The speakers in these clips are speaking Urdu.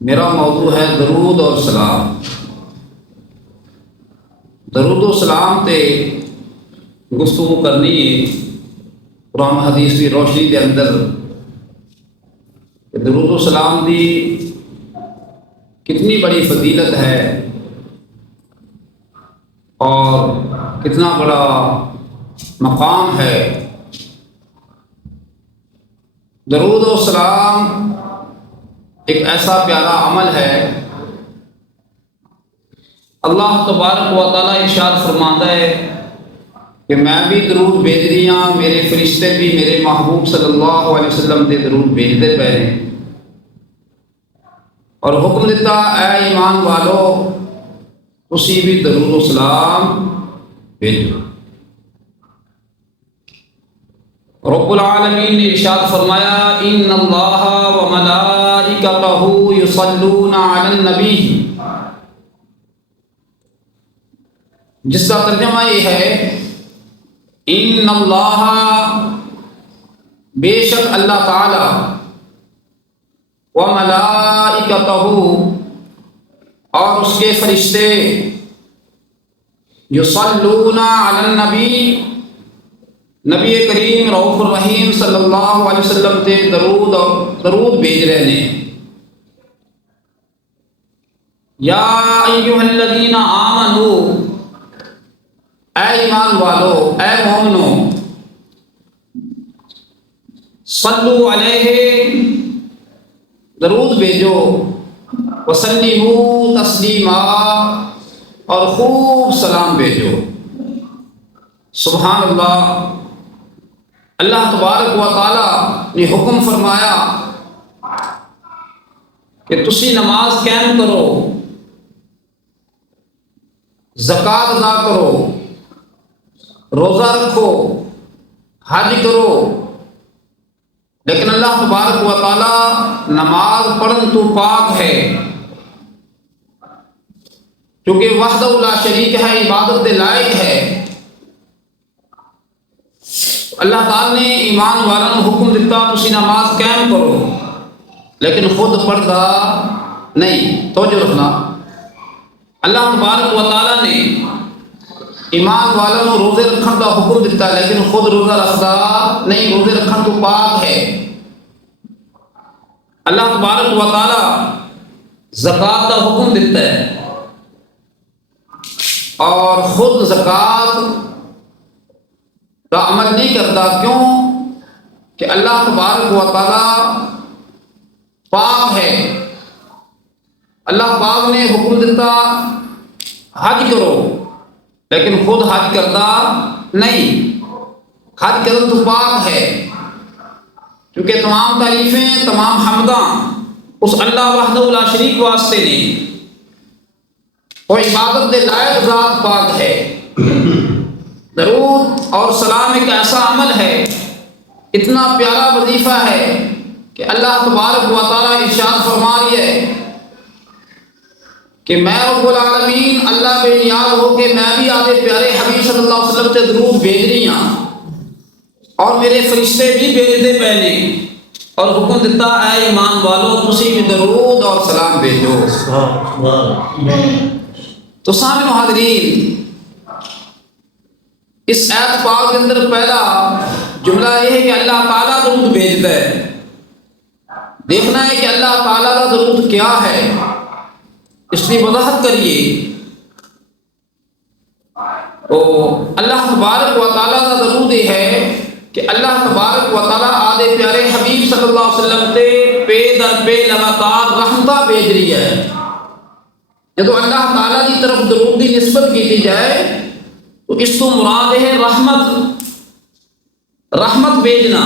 میرا موضوع ہے درود اور سلام۔ درود و سلام تے گفتگو کرنی ہے قرآن حدیث کی روشنی کے اندر کہ درود و سلام دی کتنی بڑی فضیلت ہے اور کتنا بڑا مقام ہے۔ درود و سلام ایک ایسا پیارا عمل ہے، اللہ تبارک و تعالیٰ ارشاد فرماتا ہے کہ میں بھی درود بھیج رہی ہوں، میرے فرشتے بھی میرے محبوب صلی اللہ علیہ وسلم دے درود بھیجتے پے ہیں، اور حکم دیتا اے ایمان والو تسی بھی درود و سلام بھیجو۔ رب العالمین نے ارشاد فرمایا ان اللہ و ملائکتہ یصلون علی النبی، جس کا ترجمہ یہ ہے ان اللہ بے شک اللہ تعالی و ملائکتہ اور اس کے فرشتے یصلون علی النبی، نبی کریم رؤوف الرحیم صلی اللہ علیہ وسلم تے درود بھیج رہے ہیں۔ یا ایھا الذین آمنو، اے ایمان والو، اے مومنو، صلو علیہ درود بھیجو، وسلموا تسلیما اور خوب سلام بھیجو۔ سبحان اللہ، اللہ تبارک و تعالی نے حکم فرمایا کہ تسی نماز قائم کرو، زکوٰۃ ادا کرو، روزہ رکھو، حج کرو، لیکن اللہ تبارک و تعالی نماز پڑھن تو پاک ہے، کیونکہ وحدہ لا شریک ہے، عبادت کے لائق ہے۔ اللہ تعالی نے ایمان والوں کو حکم دیتا تسی نماز قائم کرو، لیکن خود پڑھتا نہیں۔ توجہ رکھنا، اللہ تبارک و تعالی نے ایمان والوں کو روزے رکھنے کا حکم دیتا لیکن خود روزہ رکھتا نہیں، روزے رکھنے تو پاک ہے۔ اللہ تبارک و تعالی زکوٰۃ کا حکم دیتا ہے اور خود زکوٰۃ کا عمل نہیں کرتا، کیوں کہ اللہ تبارک و تعالی پاک ہے۔ اللہ پاک نے حکم دیتا حج کرو، لیکن خود حج کرتا نہیں، حج کرنا تو پاک ہے، کیونکہ تمام تعریفیں، تمام حمداں اس اللہ وحدہ لا شریک واسطے نے، وہ عبادت کے لائق ذات پاک ہے۔ درود اور سلام ایک ایسا عمل ہے، اتنا پیارا وظیفہ ہے کہ اللہ تبارک و تعالی ارشاد فرما رہی ہے کہ میں رب العالمین اللہ بے نیاز ہو کے میں بھی آدھے پیارے حبیب صلی اللہ علیہ وسلم سے درود بھیج رہی ہوں، اور میرے فرشتے بھی بھیجتے پے نے، اور حکم دیتا اے ایمان والو تسی بھی درود اور سلام بھیجو۔ تو سامعین حاضرین، اس آیت پاک کے اندر پہلا جملہ یہ ہے کہ اللہ تعالیٰ درود بھیجتا ہے۔ دیکھنا ہے کہ اللہ تعالیٰ کا درود کیا ہے، اس کی وضاحت کریے۔ تو اللہ تبارک و تعالیٰ کا درود یہ ہے کہ اللہ تبارک و تعالیٰ آدھے پیارے حبیب صلی اللہ علیہ وسلم تے پے در پے لگاتار رحمتہ بھیج رہی ہے۔ جب اللہ تعالیٰ کی طرف درود کی نسبت کی جائے تو اس کو مراد ہے رحمت بھیجنا۔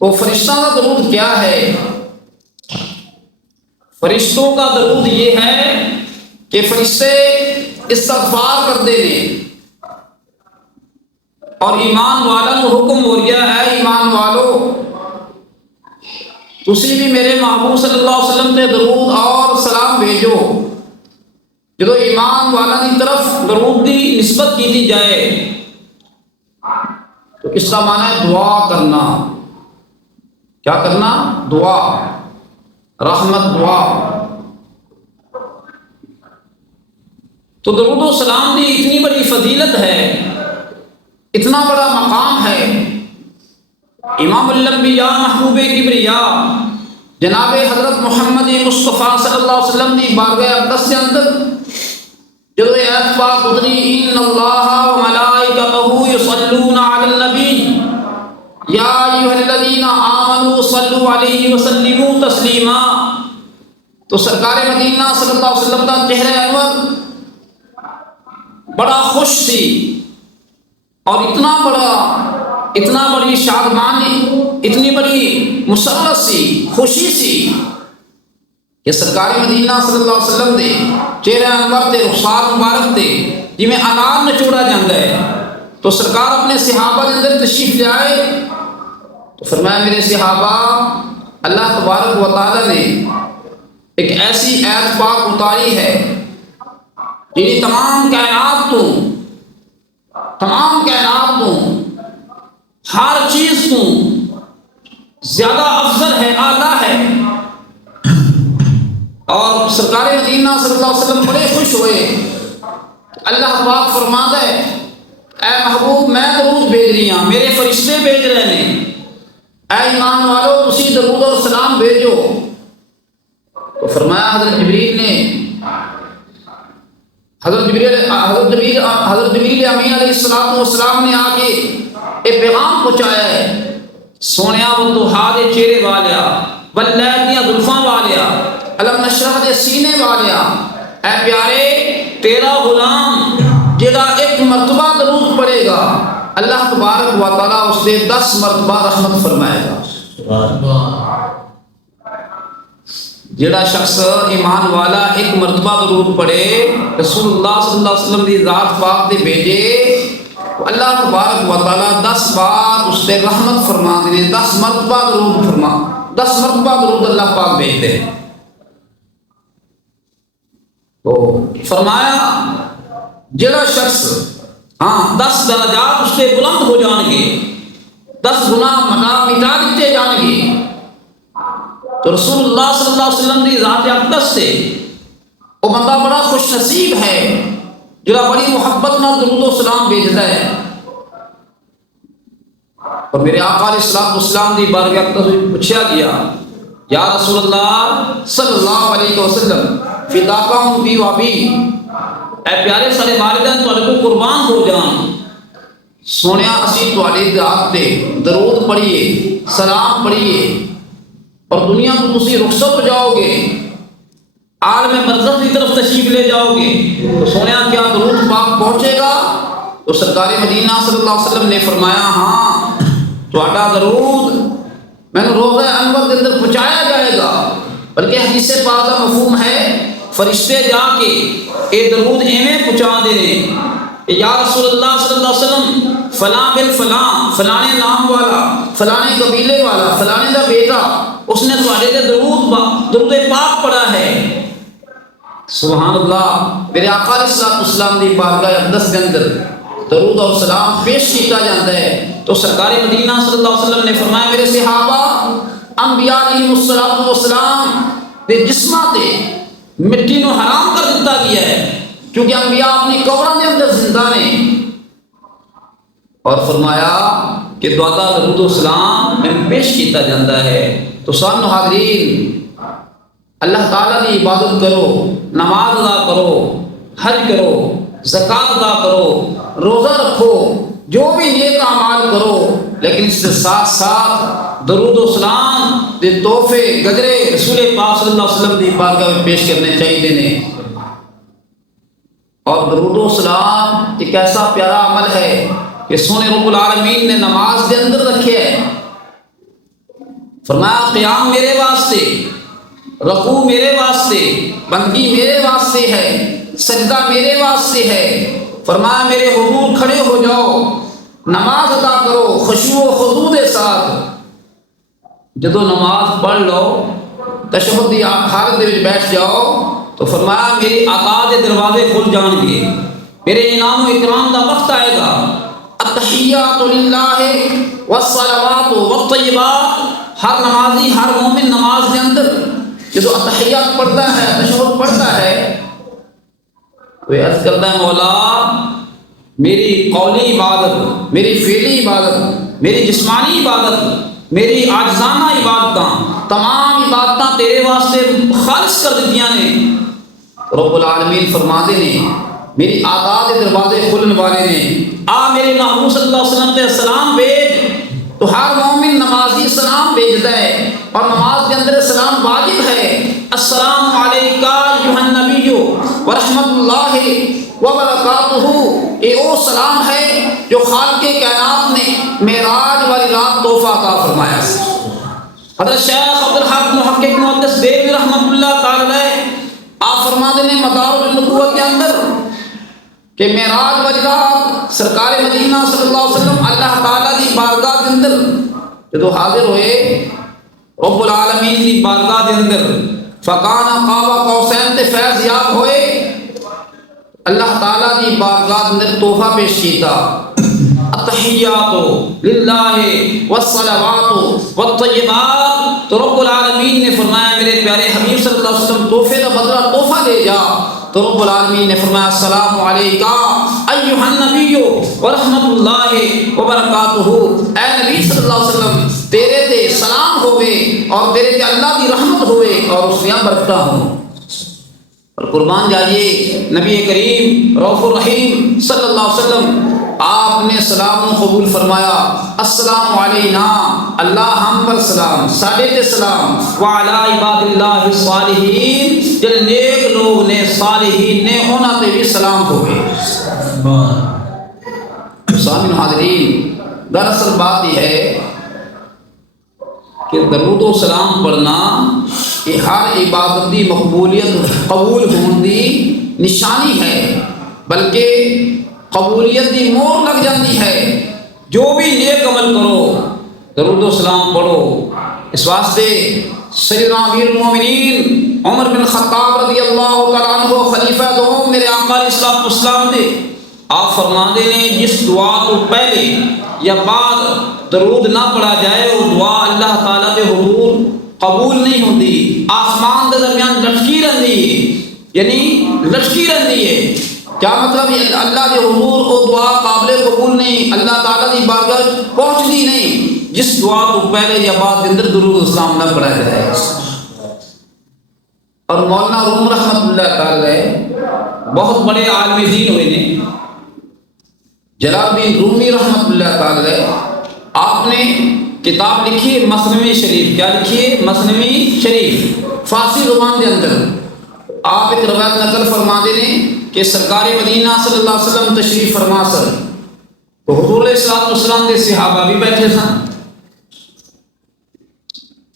تو فرشتوں کا درود کیا ہے؟ فرشتوں کا درود یہ ہے کہ فرشتے استغفار کرتے ہیں، اور ایمان والوں کو حکم ہو گیا ہے ایمان والو تسی بھی میرے محبوب صلی اللہ علیہ وسلم سے درود اور سلام بھیجو۔ جب ایمان والوں کی طرف درود کی نسبت کی جائے تو اس کا معنی ہے دعا کرنا۔ کیا کرنا؟ دعا۔ رحمت دعا. تو درود و سلام کی اتنی بڑی فضیلت ہے، اتنا بڑا مقام ہے. امام الانبیاء محبوب کبریا جناب حضرت محمد مصطفیٰ صلی اللہ علیہ وسلم کی بارگاہ اقدس کے اندر جو آیت پاک اتری ان اللہ وملائکتہ یصلون علی النبی یا ایھا الذین آمنوا صلوا علیہ وسلموا تسلیما، تو سرکار مدینہ صلی اللہ علیہ وسلم کا چہرہ انور بڑا خوش تھی، اور اتنا بڑی شادمانی، اتنی بڑی مسرت سی، خوشی سی کہ سرکار مدینہ صلی اللہ علیہ وسلم دے چہرہ انور تے رخسار مبارک تے جی میں انار نچوڑا جاتا ہے. تو سرکار اپنے صحابہ کے اندر تشریف لے آئے تو فرمایا میرے صحابہ، اللہ تبارک و تعالی نے ایک ایسی آیت پاک اتاری ہے جنہیں تمام کائنات تو ہر چیز تو زیادہ افضل ہے، اعلیٰ ہے. اور سرکار مدینہ صلی اللہ علیہ وسلم بڑے خوش ہوئے. اللہ پاک فرماتا ہے اے محبوب میں درود بھیج رہی ہوں، میرے فرشتے بھیج رہے ہیں، اے ایمان والو تسی درود اور سلام بھیجو. تو فرمایا حضرت جبریل امین علیہ السلام نے آ کے یہ پیغام پہنچایا ہے، سونیا والضحیٰ دے چہرے والیا، واللیل دیاں زلفاں والیا، علم نشرح دے سینے والیا، اے پیارے تیرا غلام جڑا ایک مرتبہ درود پڑھے گا اللہ تبارک و تعالیٰ اس سے 10 مرتبہ رحمت فرمائے گا. جڑا شخص ایمان والا ایک مرتبہ درود پڑھے، رسول اللہ صلی اللہ علیہ وسلم کی ذات پاک دے بھیجے، اللہ تبارک و تعالیٰ 10 بار اس سے رحمت فرما دے، 10 مرتبہ درود اللہ پاک بھیج دے. تو فرمایا جڑا شخص 10 درجات اس سے بلند ہو جان گے، 10 گناہ مٹا دیتے جان گے. تو رسول اللہ صلی اللہ علیہ وسلم کی ذات اقدس سے وہ بندہ بڑا خوش نصیب ہے جڑا بڑی محبت نہ درود و سلام بھیجتا ہے. اور میرے آقا علیہ الصلوۃ والسلام کی بارگاہ اقدس سے پوچھا گیا یا رسول اللہ صلی اللہ علیہ وسلم فداکم بی و ابی، اے پیارے سارے والدین تواڈے کو قربان ہو جان، سونیا اسی تواڈی ذات تے درود پڑھیے، سلام پڑھیے اور دنیا کو تسی رخصت ہو جاؤ گے، عالم برزخ کی طرف تشریف لے جاؤ گے، تو سونیا کیا درود پاک پہنچے گا؟ تو سرکار مدینہ صلی اللہ علیہ وسلم نے فرمایا ہاں تہاڈا درود میں نے روضہ انور کے اندر پہنچایا جائے گا. بلکہ حدیث پاک کا مفہوم ہے فرشتے جا کے اے درود ایویں پہنچا دے کہ یا رسول اللہ صلی اللہ علیہ وسلم فلاں بن فلاں، فلانے نام والا، فلانے قبیلے والا، فلانے کا بیٹا اس نے تہاڈے تے درود پاک پڑھا ہے. سبحان اللہ. میرے آقا علیہ الصلوۃ والسلام کی بارگاہ اقدس کے اندر درود اور سلام پیش کیا جاتا ہے تو سرکار مدینہ صلی اللہ علیہ وسلم نے فرمایا میرے صحابہ انبیاء علیہ الصلوۃ والسلام دے جسماں تے مٹی نو حرام کر دیتا گیا ہے کیونکہ انبیاء اپنی قبراں دے اندر زندہ نے. اور فرمایا کہ دعا درود و سلام میں پیش کیتا جاتا ہے. تو سامنے حاضرین اللہ تعالیٰ کی عبادت کرو، نماز ادا کرو، حج کرو، زکوٰۃ ادا کرو، روزہ رکھو، جو بھی نیک اعمال کرو، لیکن اس کے ساتھ ساتھ درود و سلام دے تحفے گجرے رسول پاک صلی اللہ علیہ وسلم کی بارگاہ میں پیش کرنے چاہیے. اور درود و سلام ایک ایسا پیارا عمل ہے کہ سونے رب العالمین نے نماز کے اندر رکھے ہے. فرمایا قیام میرے واسطے، رکوع میرے واسطے، بندگی میرے واسطے ہے، سجدہ میرے واسطے ہے. فرمایا میرے حضور کھڑے ہو جاؤ، نماز ادا کرو خشوع و خضوع کے ساتھ. جدو نماز پڑھ لو، تشہد کی حالت میں بیٹھ جاؤ تو فرمایا میری عطا کے دروازے کھل جان گے، میرے انعام و اکرام کا وقت آئے گا. التحیات للہ والصلوات والطیبات، ہر نمازی ہر مومن نماز کے اندر جب اتحیات پڑھتا ہے، تشہد پڑھتا ہے، تو یہ عرض کرتا ہے مولا میری قولی عبادت، میری فعلی عبادت، میری جسمانی عبادت، میری عاجزانہ عبادتاں، تمام عبادتاں تیرے واسطے خالص کر دیتیاں نے۔ رب العالمین فرماتے نے میری آداد دروازے کھلن والے نے، آ میرے محبوب صلی اللہ علیہ وسلم تے سلام بھیج۔ تو ہر مومن نمازی سلام بھیجتا ہے، اور نماز کے اندر سلام واجب ہے۔ السلام علیکہ ایھا النبی ورحمۃ اللہ وبرکاتہ، یہ وہ سلام ہے جو خالق کائنات نے معراج والی رات تحفہ عطا فرمایا۔ حضرت شیخ عبدالحق محقق محدث دہلوی رحمۃ اللہ تعالی علیہ آپ فرماتے ہیں مدارج النبوت کے اندر کہ معراج والی رات سرکار مدینہ صلی اللہ علیہ وسلم اللہ تعالیٰ کی بارگاہ کے اندر جدو حاضر ہوئے، رب العالمین کی بارگاہ کے اندر فکان قاب قوسین تے فیض یاب ہوئے، اللہ تعالیٰ کی بارگاہ کے اندر تحفہ پیش کیتا، التحیات للہ والصلوات والطیبات۔ تو رب العالمین نے فرمایا میرے پیارے حبیب صلی اللہ علیہ وسلم تحفے کا بدلہ تحفہ لے جا۔ تو رب العالمین نے فرمایا السلام علیکہ ایھا النبی ورحمۃ اللہ وبرکاتہ، اے نبی صلی اللہ علیہ وسلم تیرے تے سلام ہوئے اور تیرے تے اللہ کی رحمت ہوئے اور اس کی برکتاں ہوں۔ اور قربان جائیے نبی کریم رؤوف الرحیم صلی اللہ علیہ وسلم آپ نے سلام قبول فرمایا، السلام علینا، اللہ ہم پر سلام، ساڈے تے سلام، وعلی عباد اللہ الصالحین، جڑے نیک لوگ نے صالحین نے انہاں تے بھی سلام ہوئے۔ سامعین حاضرین، دراصل بات یہ ہے کہ درود و سلام پڑھنا یہ ہر عبادت دی مقبولیت قبول ہونے دی نشانی ہے، بلکہ قبولیت دی مور لگ جاتی ہے۔ جو بھی نیک عمل کرو درود و سلام پڑھو۔ اس واسطے سیدنا امیر المومنین عمر بن خطاب رضی اللہ تعالیٰ عنہ خلیفہ دوم میرے آقا علیہ الصلوۃ والسلام دے آپ فرماندے نے جس دعا تو پہلے یا بعد درود نہ پڑھا جائے وہ دعا اللہ تعالیٰ کے حضور قبول نہیں ہوتی، آسمان کے درمیان لٹکی رہتی ہے، یعنی لٹکی رہتی ہے۔ کیا مطلب یہ اللہ کے حضور وہ دعا قابل قبول نہیں، اللہ تعالیٰ کی بارگاہ پہنچتی نہیں جس دعا کو پہلے یا بعد کے اندر درود اسلام نہ پڑھا جائے۔ اور مولانا روم رحمۃ اللہ تعالی بہت بڑے عالم دین ہوئے نے، جلال الدین رومی رحمۃ اللہ تعالی آپ نے کتاب لکھی ہے مثنوی شریف۔ کیا لکھی ہے؟ مثنوی شریف، فارسی زبان کے اندر۔ آپ ایک روایت نقل فرماتے ہیں کہ سرکار مدینہ صلی اللہ علیہ وسلم تشریف فرما سر تو حضور علیہ الصلوۃ والسلام کے صحابہ بھی بیٹھے سن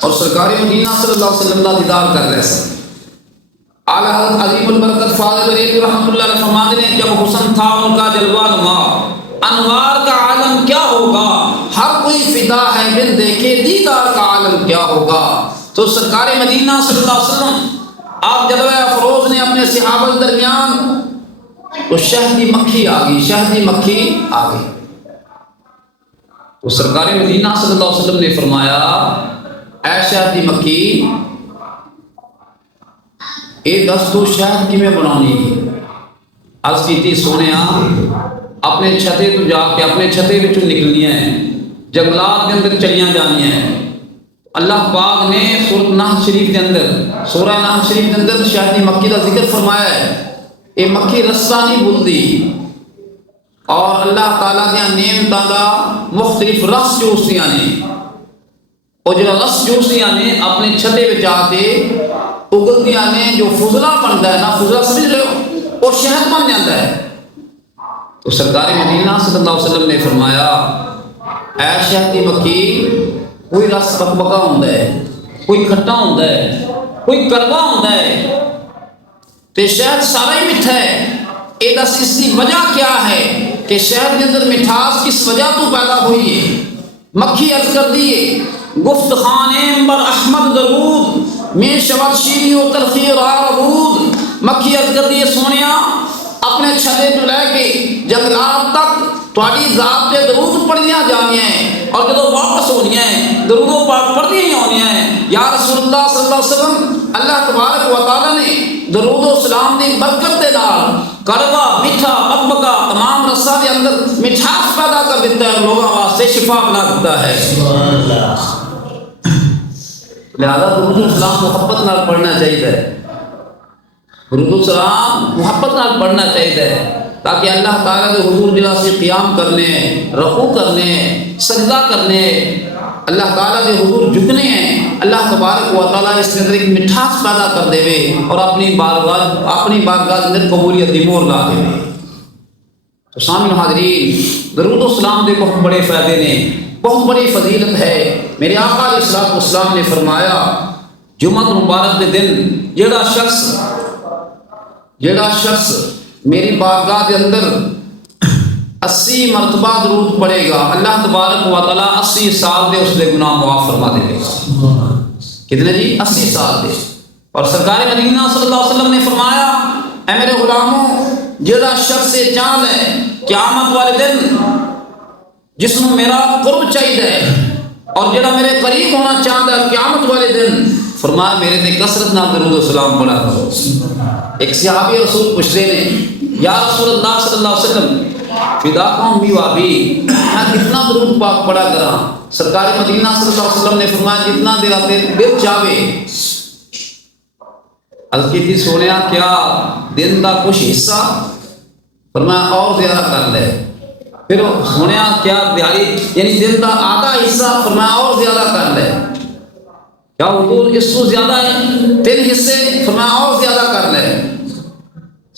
اور سرکار مدینہ صلی اللہ علیہ وسلم کا دیدار کر رہے سن۔ اعلیٰ حضرت عظیم البرکت فاضل بریلوی رحمۃ اللہ علیہ فرماتے ہیں جب حسن تھا ان کا جلوہ نما، انوار کا عالم کیا ہوگا، ہر کوئی فدا ہے بن دیکھے دیدار کا عالم کیا ہوگا۔ تو سرکار مدینہ صلی اللہ علیہ وسلم آپ جلوہ افروز نے اپنے صحابہ کے درمیان تو شہد کی مکھی آ گئی، شہد کی مکھی آ گئی۔ تو سرکار مدینہ صلی اللہ علیہ وسلم نے فرمایا اے شہد کی مکھی اے دس تو شہد کی میں بنانی ہے۔ عرض کی سونیا اپنے چھتے تو جا کے اپنے چھتے وچوں نکلنی ہے، جنگلات کے اندر چلیاں جانی ہیں۔ اللہ پاک نے سورۃ نحل شریف کے اندر، سورہ نحل شریف کے اندر شہد کی مکھی کا ذکر فرمایا ہے۔ یہ مکھی رسہ نہیں بھولتی اور اللہ تعالیٰ دیا نعمتاں دا مختلف رس چوسدیاں نے، اور جو رس چوسدیاں نے اپنے چھتے وچ آ کے اگلدیاں نے، جو فضلہ بنتا ہے نا، فضلہ سمجھ رہے ہو، وہ شہد بن جاتا ہے۔ تو سرکار مدینہ صلی اللہ علیہ وسلم نے فرمایا اے شہد کی مکھی کوئی رس بکبکا ہوتا ہے، کوئی کھٹا ہوتا ہے، کوئی کڑوا ہوتا ہے، تے شہد سارا ہی میٹھا ہے۔ یہ دس اس کی وجہ کیا ہے کہ شہد کے اندر مٹھاس کس وجہ تو پیدا ہوئی ہے؟ مکھی عرض کر دیے گفت خان بر احمد درود میں شبت شیری و تلخی ربود۔ مکھی عرض کر دیے سونیا اپنے چھتے تو لے کے جنگلات تک تھوڑی ذات تے درود پڑھنیاں جانیاں ہیں اور جدو واپس ہونیاں ہیں درود و پاک پڑھنیاں ہی ہونیاں ہیں۔ یا رسول اللہ صلی اللہ علیہ وسلم اللہ تبارک و تعالیٰ نے درود و سلام دی برکت دے نال کڑوا میٹھا بکبکا تمام رساں دے اندر مٹھاس پیدا کر دیتا ہے، لوگوں واسطے شفا بنا دیتا ہے۔ لہذا درود و سلام محبت نال پڑھنا چاہیے، درود و سلام محبت نال پڑھنا چاہیے تاکہ اللہ تعالیٰ کے حضور جڑا سی قیام کرنے رکوع کرنے سجدہ کرنے اللہ تعالیٰ کے حضور جھکنے ہیں، اللہ تبارک و تعالیٰ اس کے اندر ایک مٹھاس پیدا کر دے اور اپنی بارگاہ کے اندر قبولیت دی مہر لا دے۔ تو سامعین حاضرین، درود و سلام کے بہت بڑے فائدے نے، بہت بڑی فضیلت ہے۔ میرے آقا علیہ الصلوۃ والسلام نے فرمایا جمعہ مبارک کے دن جیڑا شخص میری بارگاہ کے اندر 80 مرتبہ درود پڑھے گا، اللہ تبارک و تعالیٰ 80 سال دے اس دے گناہ معاف فرما دے گا۔ کتنے جی؟ 80 سال دے۔ اور سرکار مدینہ صلی اللہ علیہ وسلم نے فرمایا اے میرے غلاموں، جیڑا شخص چاند ہے قیامت والے دن جس ਨੂੰ میرا قرب چاہیے اور جڑا میرے قریب ہونا چاہتا ہے قیامت والے دن، فرمایا میرے تے کثرت نال درود و سلام پڑھا کرو۔ ایک صحابی رسول پوچھتے ہیں یا رسول اللہ صلی اللہ علیہ وسلم فداک امی و ابی، میں کتنا درود پاک پڑھا کراں؟ سرکار مدینہ صلی اللہ علیہ وسلم نے فرمایا جتنا تیرا دل چاہے۔ عرض کی تھی سونیا کیا دن کا کچھ حصہ؟ فرمایا اور زیادہ کر لے۔ پھر سونیا کیا دیہاڑی یعنی دن کا آدھا حصہ؟ فرمایا اور زیادہ کر لے۔ کیا حضور اس کو زیادہ ہے 3 حصے؟ فرمایا اور زیادہ کر لے۔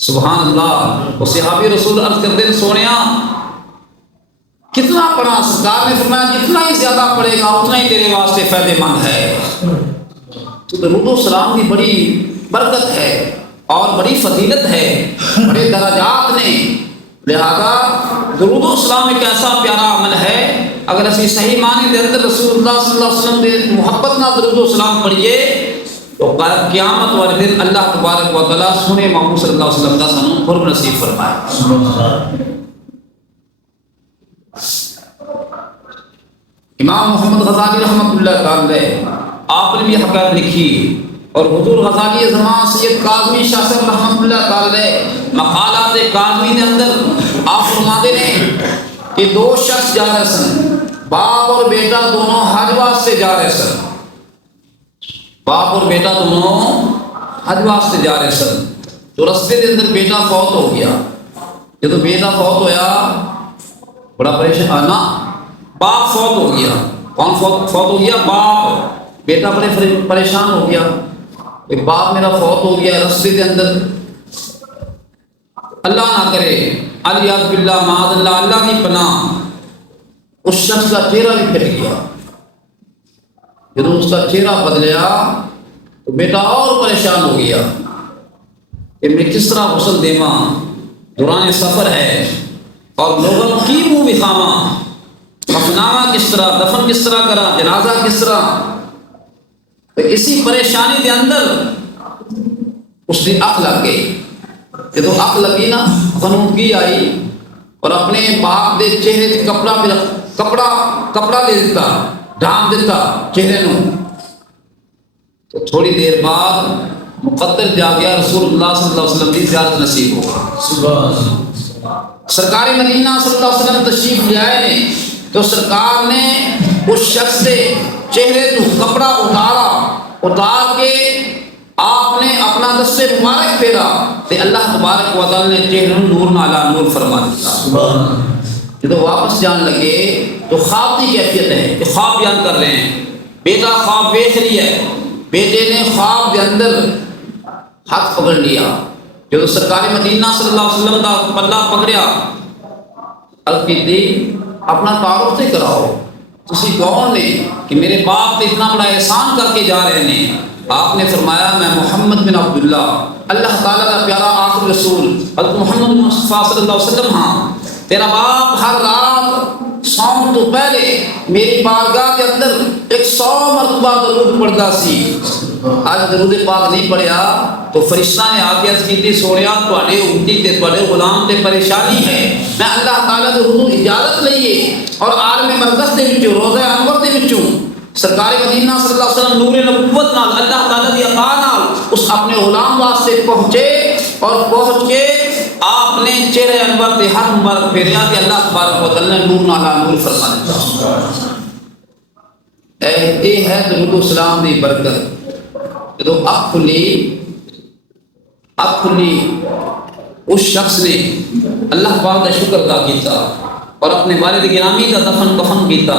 سبحان اللہ۔ وہ صحابی رسول عرض کرتے ہیں سونیا کتنا پڑھا؟ سرکار نے فرمایا جتنا ہی زیادہ پڑھے گا اتنا ہی تیرے واسطے فائدے مند ہے۔ تو درود و سلام کی بڑی برکت ہے اور بڑی فضیلت ہے، بڑے درجات نے۔ لہذا درود و سلام ایک ایسا پیارا عمل ہے، اگر اسی صحیح معنی دے اندر رسول اللہ صلی اللہ علیہ وسلم دے محبت نہ درود و سلام پڑھیے تو قیامت والے دن اللہ تبارک و تعالیٰ سنے محمد صلی اللہ علیہ وسلم کا سانوں قرب نصیب فرمائے۔ امام محمد غزالی رحمۃ اللہ تعالی آپ نے بھی حقائق لکھی، اور حضور غزالی زمان سید کاظمی شاہ صاحب رحمۃ اللہ تعالی مقالات کاظمی کے اندر آپ فرماتے ہیں کہ 2 شخص جا رہے سن، باپ اور بیٹا دونوں حج واسطے جا رہے سن، باپ اور بیٹا دونوں حج واسطے جا رہے سن۔ تو رستے کے اندر بیٹا فوت ہو گیا۔ جب بیٹا فوت ہویا بڑا پریشان آنا، باپ فوت ہو گیا۔ کون فوت ہو گیا؟ باپ۔ بیٹا بڑے پریشان ہو گیا کہ باپ میرا فوت ہو گیا، رستے کے اندر اللہ نہ کرے الیاذ باللہ معاذ اللہ، اللہ کی پناہ، اس شخص کا چہرہ بھی پھٹ گیا۔ جب اس کا چہرہ بدلیا تو بیٹا اور پریشان ہو گیا کہ میں کس طرح غسل دیواں، دوران سفر ہے اور لوگوں کی منہ دکھاواں، کفنامہ کس طرح، دفن کس طرح کرا، جنازہ کس طرح۔ تو اسی پریشانی کے اندر اس کی اکھ لگ گئی۔ جب اکھ لگی نا غنودگی آئی اور اپنے باپ دے چہرے سے کپڑا لے دیتا، ڈھانپ دیتا چہرے نو۔ تو تھوڑی دیر بعد مقدر جا گیا، رسول اللہ صلی اللہ علیہ وسلم کی زیارت نصیب ہوا۔ سرکار مدینہ صلی اللہ علیہ وسلم تشریف لے آئے نے تو سرکار نے اس شخص سے چہرے تو کپڑا اتار کے آپ نے اپنا دست مبارک پھیرا تو اللہ تبارک و تعالی نے چہرے نور نالا نور فرما دیا۔ جب واپس جان لگے تو خواب کی کیفیت ہے کہ خواب بیان کر رہے ہیں، بیٹا خواب دیکھ رہی ہے، بیٹے نے خواب کے اندر ہاتھ پکڑ لیا۔ جب سرکار مدینہ صلی اللہ علیہ وسلم کا پلہ پکڑیا، عرض کی تھی اپنا تعارف سے کراؤ، تسی کون نے کہ میرے باپ نے اتنا بڑا احسان کر کے جا رہے ہیں۔ آپ نے فرمایا میں محمد بن عبداللہ، اللہ تعالیٰ کا پیارا آخری رسول حضرت محمد مصطفیٰ صلی اللہ علیہ وسلم ہاں، تیرا باپ ہر رات سونے تو پہلے میری بارگاہ کے اندر 100 مرتبہ درود پڑھتا سی۔ اج درود پاک نہیں پڑھیا تو فرشتہ نے آ کے عرض کیتی سونیا تواڈے امتی تے تواڈے غلام تے پریشانی ہے، میں اللہ تعالیٰ دے حضور اجازت لئیے اور عالم مرکز دے وچوں روضہ انور دے وچوں سرکار مدینہ صلی اللہ علیہ وسلم نور نبوت نال اللہ تعالیٰ دی عطا نال اس اپنے غلام واسطے پہنچے اور پہنچ کے آپ نے چہرے انور تے ہر مبارک پھیریا تے اللہ تبارک و تعالیٰ نے نور نال نور فرما دیتا۔ اے ہے درود و سلام دی برکت۔ جدو اک کھلی اس شخص نے اللہ پاک کا شکر ادا کیتا اور اپنے والد گرامی کا دفن کفن کیتا،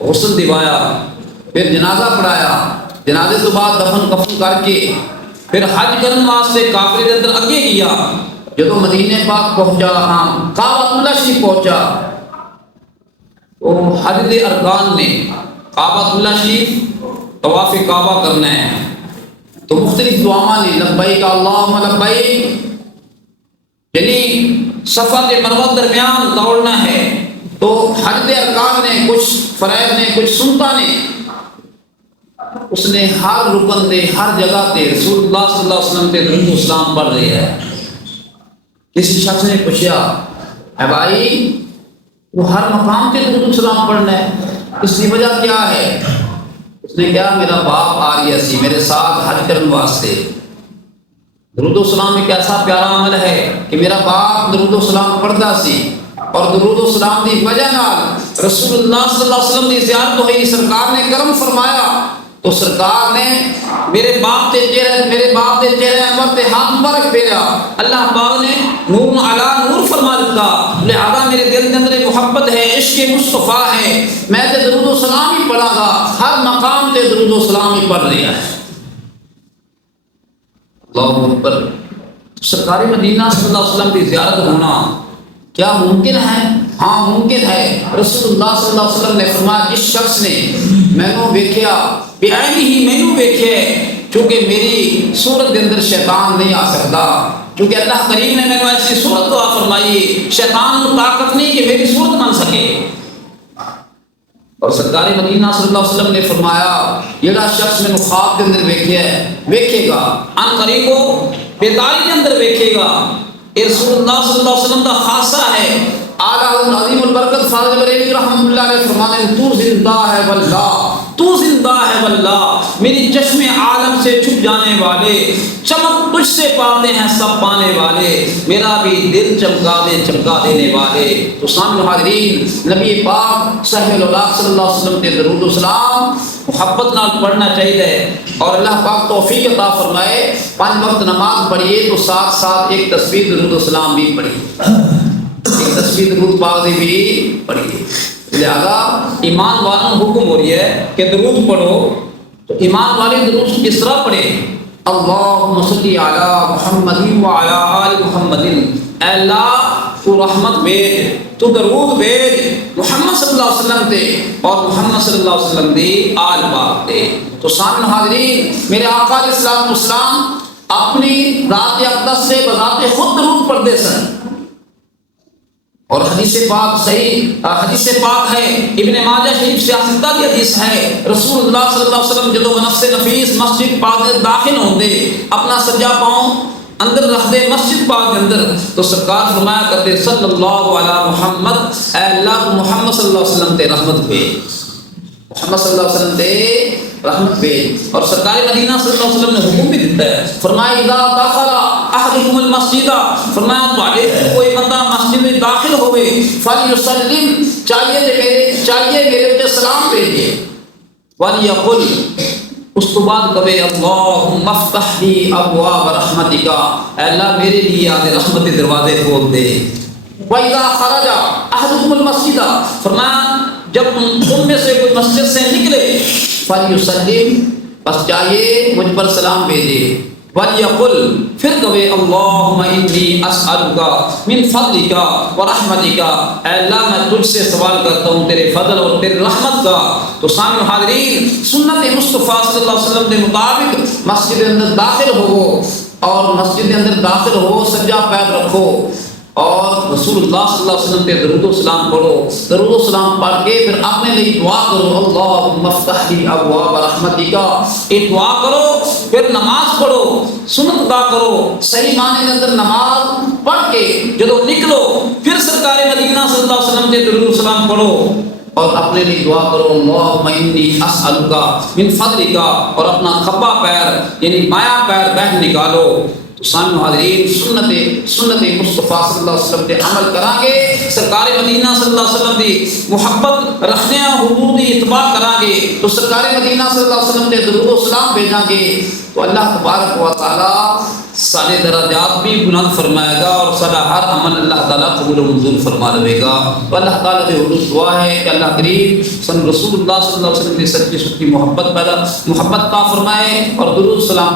غسل دوایا، پھر جنازہ پڑھایا، جنازے تو بعد دفن کفن کر کے پھر حج کرن واسطے کعبے دے اندر اگے گیا۔ جدو مدینے پاک پہنچا، کعبۃ اللہ شریف پہنچا، وہ حج دے ارکان میں کعبۃ اللہ شریف طواف کعبہ کرنا ہے تو مختلف دعاواں نے لبیک اللہم لبیک، یعنی صفا تے مروہ درمیان دوڑنا ہے۔ تو حج دے ارکان نے کچھ فرائض نے کچھ سنتا نے اس نے ہر رکن دے ہر جگہ تے رسول اللہ صلی اللہ علیہ وسلم تے درود و سلام پڑھ رہے ہیں۔ کسی شخص نے پوچھا اے بھائی وہ ہر مقام تے درود و سلام پڑھنا ہے، اس کی وجہ کیا ہے؟ اس نے کہا میرا باپ آ گیا سی میرے ساتھ حج کرنے واسطے، درود و سلام ایک ایسا پیارا عمل ہے کہ میرا باپ درود و سلام پڑھتا سی اور درود و سلام دی وجہ نال رسول اللہ صلی اللہ علیہ وسلم دی زیارت ہوئی، سرکار نے کرم فرمایا تو سرکار نے میرے باپ دے چہرے انور تے ہاتھ مبارک پھیرا، اللہ پاک نے نور علی نور فرما دیتا، لہذا میرے دل کے اندر محبت ہے، عشق مصطفیٰ ہے، میں تے درود و سلام ہی پڑھا گا، ہر مقام تے درود و سلام ہی پڑھ رہا ہے۔ اللہ اکبر۔ سرکار مدینہ صلی اللہ علیہ وسلم کی زیارت ہونا کیا ممکن ہے؟ ہاں ممکن ہے۔ رسول اللہ صلی اللہ علیہ وسلم نے فرمایا جس شخص نے مینوں ویکھیا بعینی ہی مینوں ویکھے، چونکہ میری صورت کے اندر شیطان نہیں آ سکتا، کیونکہ اللہ کریم نے مینوں ایسی صورت عطا فرمائی، شیطان کو طاقت نہیں کہ میری صورت بن سکے۔ اور سرکار مدینہ صلی اللہ علیہ وسلم نے فرمایا جڑا شخص میں خواب کے اندر ویکھے گا ان قریب بیداری کے اندر ویکھے گا، یہ رسول اللہ صلی اللہ علیہ وسلم کا خاصہ ہے۔ اعلیٰ عظیم البرکت فاضل بریلوی رحمۃ اللہ علیہ فرماتے ہیں تو زندہ ہے واللہ، تو زندہ ہے واللہ، میری چشم عالم سے چھپ جانے والے، چمک تجھ سے پاتے ہیں سب پانے والے، میرا بھی دل چمکا دینے والے۔ تو سامنے حاضرین نبی پاک صاحب الاولاق صلی اللہ علیہ وسلم کے درود و سلام محبت نال پڑھنا چاہیے اور اللہ پاک توفیق عطا فرمائے۔ 5 وقت نماز پڑھیے تو ساتھ ساتھ ایک تسبیح درود و سلام بھی پڑھیے، ایک تسبیح درود پاک بھی پڑھیے۔ لہذا ایمان والوں کو حکم ہو رہی ہے کہ درود پڑھو، تو ایمان والے درود کس طرح پڑھے؟ اللہم صلی علی محمد وعلی آل محمد، اے اللہ تو رحمت بھیج، تو درود بھیج محمد صلی اللہ علیہ وسلم تے اور محمد صلی اللہ علیہ وسلم دی آل پاک تے۔ تو سامنے حاضرین میرے آقا علیہ الصلوۃ والسلام اپنی ذات اقدس سے بذات خود درود پڑھتے سن، اور حدیث پاک ہے ابن ماجہ شریف سے حسدہ کی حدیث ہے، رسول اللہ صلی اللہ علیہ وسلم جدو نفس نفیس مسجد پاک داخل ہوندے اپنا سجا پاؤں اندر رکھ دے مسجد پاک کے اندر، تو سرکار فرمایا کرتے صلی اللہ علی محمد، اے اللہ کو محمد صلی اللہ علیہ وسلم تے رحمت بھیج، محمد صلی اللہ علیہ وسلم تے رحمت بھیج۔ اور سرکار مدینہ صلی اللہ علیہ وسلم نے حکم بھی دیتا ہے، فرمایا اذا دخل احدکم المسجد، فرمایا تو کوئی بندہ مسجد میں داخل ہوئے فلیسلم، چاہیے میرے پہ سلام بھیجے، ولیقل، اس تو بعد کہے اللہم افتح لی ابواب رحمتک، اے اللہ میرے لیے آنے رحمت کے دروازے کھول دے۔ وَإِذَا خَرَجَ أَحَدُكُمُ الْمَسْجِدَ، فرمایا جب تم میں سے کوئی مسجد سے نکلے فَلْيُسَلِّمْ، بس چاہیے مجھ پر سلام بھیجے، وَلْيَقُلْ، پھر کہے اللہم انی اسألک من فضلک ورحمتک، اے اللہ میں تجھ سے سوال کرتا ہوں تیرے فضل اور تیرے رحمت کا۔ تو سامع حاضرین سنت مصطفیٰ صلی اللہ علیہ وسلم کے مطابق مسجد اندر داخل ہو اور مسجد اندر داخل ہو سجا پیر رکھو اور رسول اللہ صلی اللہ علیہ وسلم پہ درود و سلام پڑھو. درود و سلام پڑھ کے پھر اپنے لیے دعا کرو, اللہم افتح لی ابواب رحمتک. ایک دعا کرو, پھر نماز پڑھو, سنت ادا کرو. صحیح معنی کے اندر نماز پڑھ کے جب نکلو پھر سرکار مدینہ صلی اللہ علیہ وسلم پہ درود و سلام پڑھو اور اپنے لیے دعا کرو, اللہم انی اسألک من فضلک, اور اپنا کھبا پیر یعنی بایاں پیر بہن نکالو. تو سامنے حاضرین سنت مصطفیٰ صلی اللہ علیہ وسلم پہ عمل کریں گے, سرکار مدینہ صلی اللہ علیہ وسلم کی محبت رکھنے حضور کی اتباع کریں گے, تو سرکار مدینہ صلی اللہ علیہ وسلم پہ درود و سلام بھیجیں گے, تو اللہ تبارک و تعالیٰ سارے درجات بھی بلند فرمائے گا اور سارا ہر عمل اللہ تعالیٰ قبول و منظور فرما لے گا. تو اللہ تعالیٰ سے حضور دعا ہے کہ اللہ کریم رسول اللہ صلی اللہ علیہ وسلم کی سچی محبت عطا فرمائے اور درود سلام